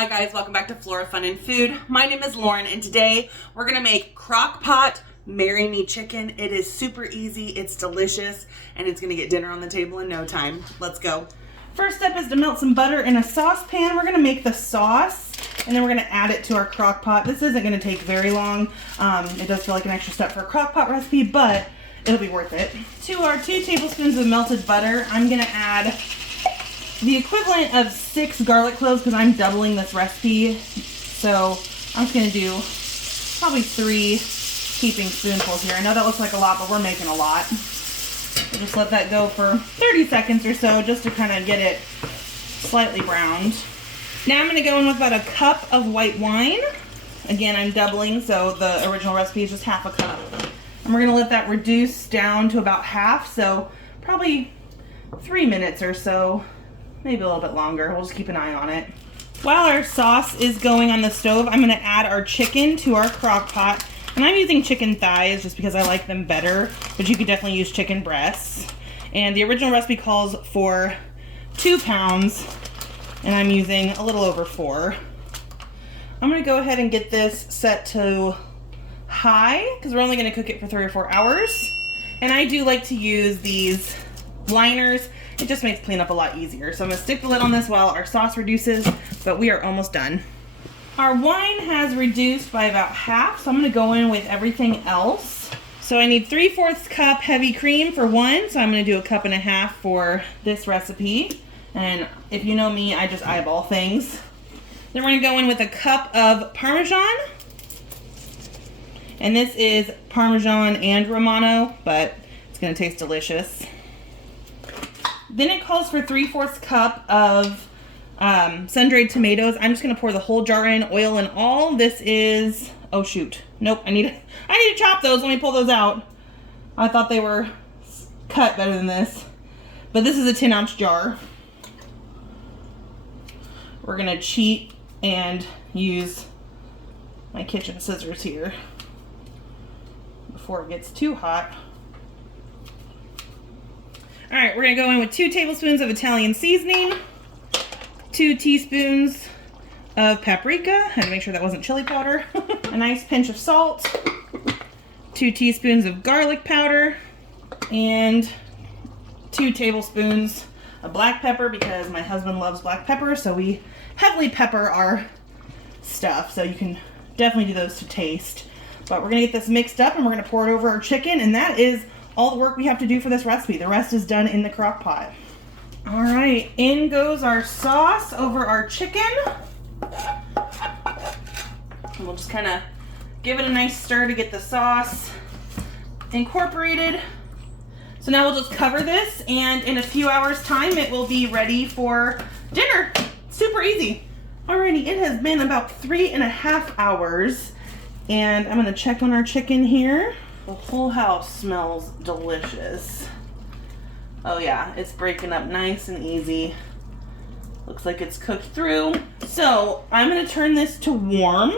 Hi guys, welcome back to Flora Fun and Food. My name is Lauren and today we're gonna make Crockpot Marry Me Chicken. It is super easy, it's delicious, and it's gonna get dinner on the table in no time. Let's go. First step is to melt some butter in a saucepan. We're gonna make the sauce and then we're gonna add it to our crock pot. This isn't gonna take very long. It does feel like an extra step for a crock pot recipe, but it'll be worth it. To our 2 tablespoons of melted butter, I'm gonna add the equivalent of 6 garlic cloves because I'm doubling this recipe. So I'm just gonna do probably 3 heaping spoonfuls here. I know that looks like a lot, but we're making a lot. We'll just let that go for 30 seconds or so just to kind of get it slightly browned. Now I'm gonna go in with about a cup of white wine. Again, I'm doubling, so the original recipe is just half a cup. And we're gonna let that reduce down to about half, so probably 3 minutes or so. Maybe a little bit longer. We'll just keep an eye on it. While our sauce is going on the stove, I'm going to add our chicken to our crock pot. And I'm using chicken thighs just because I like them better, but you could definitely use chicken breasts. And the original recipe calls for 2 pounds, and I'm using a little over 4. I'm going to go ahead and get this set to high because we're only going to cook it for 3 or 4 hours. And I do like to use these liners. It just makes cleanup a lot easier. So I'm gonna stick the lid on this while our sauce reduces, but we are almost done. Our wine has reduced by about half, so I'm gonna go in with everything else. So I need 3/4 cup heavy cream for one, so I'm gonna do a 1.5 cups for this recipe. And if you know me, I just eyeball things. Then we're gonna go in with a cup of Parmesan. And this is Parmesan and Romano, but it's gonna taste delicious. Then it calls for 3/4 cup of sun-dried tomatoes. I'm just gonna pour the whole jar in, oil and all. This is, oh shoot, nope, I need to chop those. Let me pull those out. I thought they were cut better than this, but this is a 10-ounce jar. We're gonna cheat and use my kitchen scissors here before it gets too hot. All right, we're gonna go in with 2 tablespoons of Italian seasoning, 2 teaspoons of paprika. I had to make sure that wasn't chili powder. A nice pinch of salt, 2 teaspoons of garlic powder, and 2 tablespoons of black pepper because my husband loves black pepper, so we heavily pepper our stuff. So you can definitely do those to taste. But we're gonna get this mixed up and we're gonna pour it over our chicken, and that is all the work we have to do for this recipe. The rest is done in the crock pot. All right, in goes our sauce over our chicken. And we'll just kind of give it a nice stir to get the sauce incorporated. So now we'll just cover this, and in a few hours time it will be ready for dinner. Super easy. Alrighty, it has been about 3.5 hours, and I'm gonna check on our chicken here. The whole house smells delicious. Oh yeah, it's breaking up nice and easy. Looks like it's cooked through. So I'm gonna turn this to warm.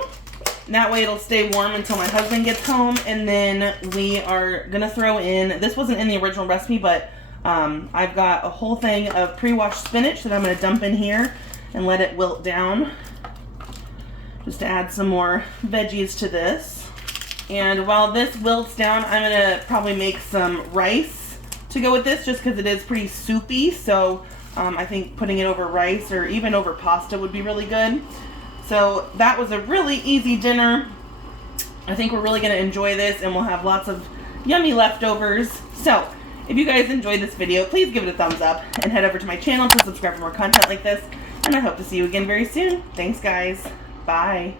That way it'll stay warm until my husband gets home, and then we are gonna throw in, this wasn't in the original recipe, but I've got a whole thing of pre-washed spinach that I'm gonna dump in here and let it wilt down just to add some more veggies to this. And while this wilts down, I'm gonna probably make some rice to go with this just because it is pretty soupy. So I think putting it over rice or even over pasta would be really good. So that was a really easy dinner. I think we're really gonna enjoy this, and we'll have lots of yummy leftovers. So if you guys enjoyed this video, please give it a thumbs up and head over to my channel to subscribe for more content like this. And I hope to see you again very soon. Thanks guys. Bye.